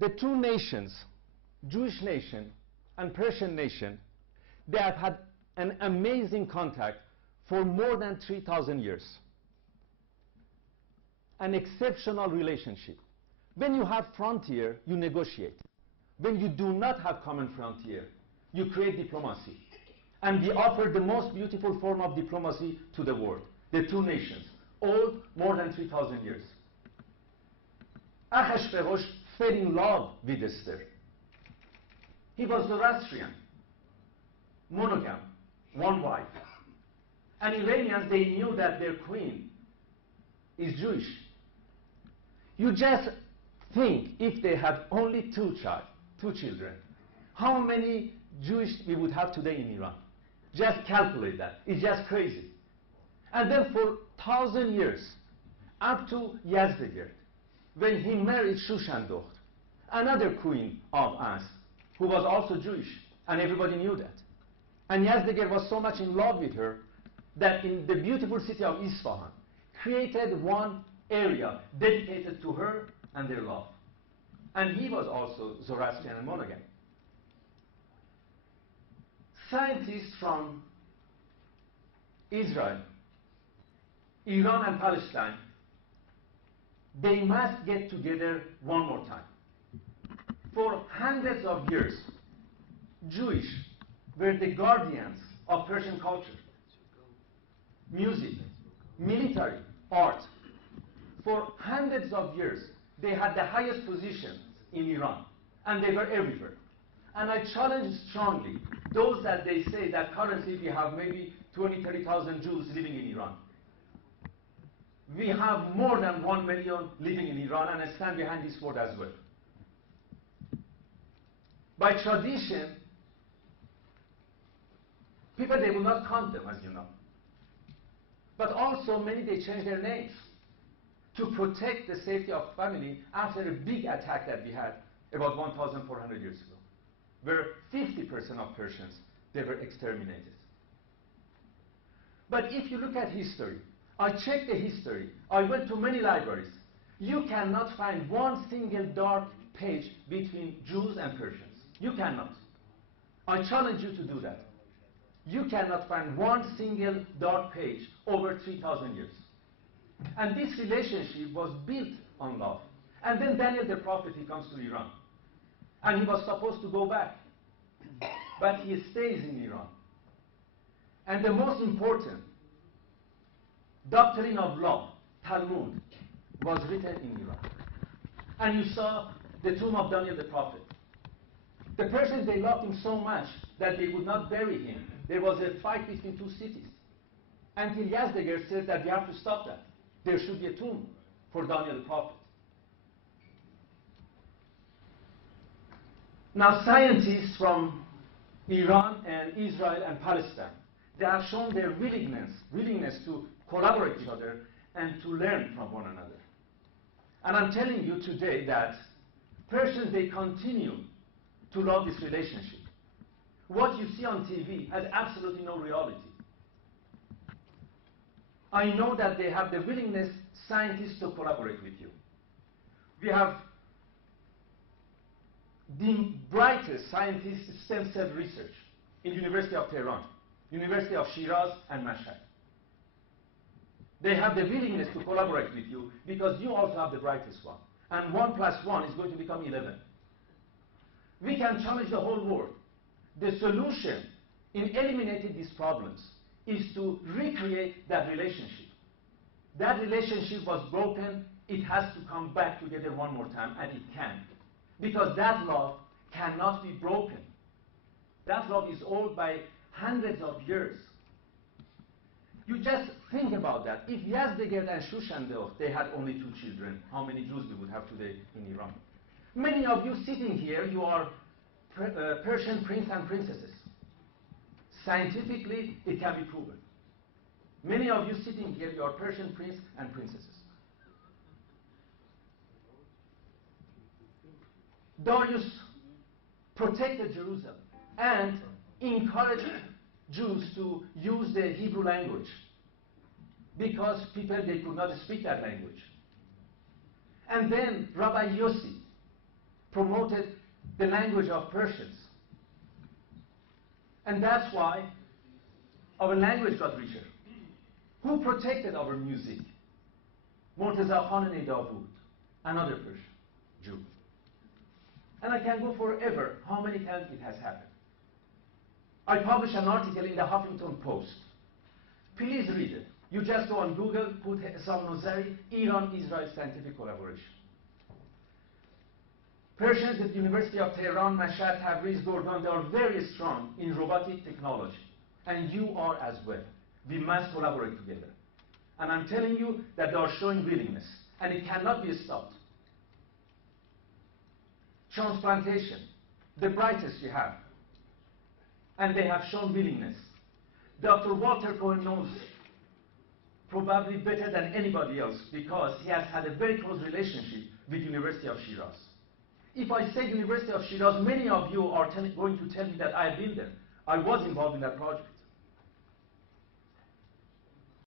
The two nations, Jewish nation and Persian nation, they have had an amazing contact for more than 3,000 years. An exceptional relationship. When you have frontier, you negotiate. When you do not have common frontier, you create diplomacy. And we offer the most beautiful form of diplomacy to the world. The two nations, old more than 3,000 years. Ahasuerus fell in love with Esther. He was Zoroastrian, monogam, one wife. And Iranians, they knew that their queen is Jewish. You just think if they had only two children, how many Jewish we would have today in Iran? Just calculate that. It's just crazy. And then for 1,000 years, up to Yazdegerd, when he married Shushandokht, another queen of us, who was also Jewish, and everybody knew that. And Yazdegerd was so much in love with her that in the beautiful city of Isfahan, created one area dedicated to her and their love. And he was also Zoroastrian and monogam. Scientists from Israel, Iran and Palestine, they must get together one more time. For hundreds of years, Jewish were the guardians of Persian culture, music, military, art. For hundreds of years, they had the highest positions in Iran, and they were everywhere. And I challenge strongly those that they say that currently we have maybe 20, 30,000 Jews living in Iran. We have more than 1 million living in Iran, and I stand behind this word as well. By tradition, people, they will not count them, as you know. But also many, they change their names to protect the safety of family after a big attack that we had about 1,400 years ago, where 50% of Persians, they were exterminated. But if you look at history, I checked the history, I went to many libraries, you cannot find one single dark page between Jews and Persians. You cannot. I challenge you to do that. You cannot find one single dark page over 3,000 years. And this relationship was built on love. And then Daniel the prophet, he comes to Iran. And he was supposed to go back. But he stays in Iran. And the most important doctrine of law, Talmud, was written in Iran. And you saw the tomb of Daniel the prophet. The Persians, they loved him so much that they would not bury him. There was a fight between two cities. Until Yazdegerd said that we have to stop that. There should be a tomb for Daniel the prophet. Now, scientists from Iran and Israel and Palestine, they have shown their willingness to collaborate with each other and to learn from one another. And I'm telling you today that Persians, they continue to love this relationship. What you see on TV has absolutely no reality. I know that they have the willingness, scientists, to collaborate with you. We have the brightest scientists in stem cell research in University of Tehran, University of Shiraz, and Mashhad. They have the willingness to collaborate with you because you also have the brightest one. And 1 + 1 is going to become 11. We can challenge the whole world. The solution in eliminating these problems is to recreate that relationship. That relationship was broken. It has to come back together one more time, and it can. Because that love cannot be broken. That love is old by hundreds of years. You just think about that. If Yazdegerd and Shushandokht, they had only 2 children, how many Jews we would have today in Iran? Many of you sitting here, you are Persian prince and princesses. Scientifically, it can be proven. Many of you sitting here, you are Persian prince and princesses. Darius protected Jerusalem and encouraged Jews to use the Hebrew language because people, they could not speak that language. And then Rabbi Yossi, promoted the language of Persians. And that's why our language got richer. Who protected our music? Murtaza Khan Nedabud, another Persian Jew. And I can go forever how many times it has happened. I published an article in the Huffington Post. Please read it. You just go on Google, put Hessam Nowzari, Iran-Israel scientific collaboration. Persians at the University of Tehran, Mashhad, Tabriz, Gordon, they are very strong in robotic technology. And you are as well. We must collaborate together. And I'm telling you that they are showing willingness. And it cannot be stopped. Transplantation, the brightest you have. And they have shown willingness. Dr. Walter Cohen knows probably better than anybody else because he has had a very close relationship with University of Shiraz. If I say University of Shiraz, many of you are going to tell me that I have been there. I was involved in that project.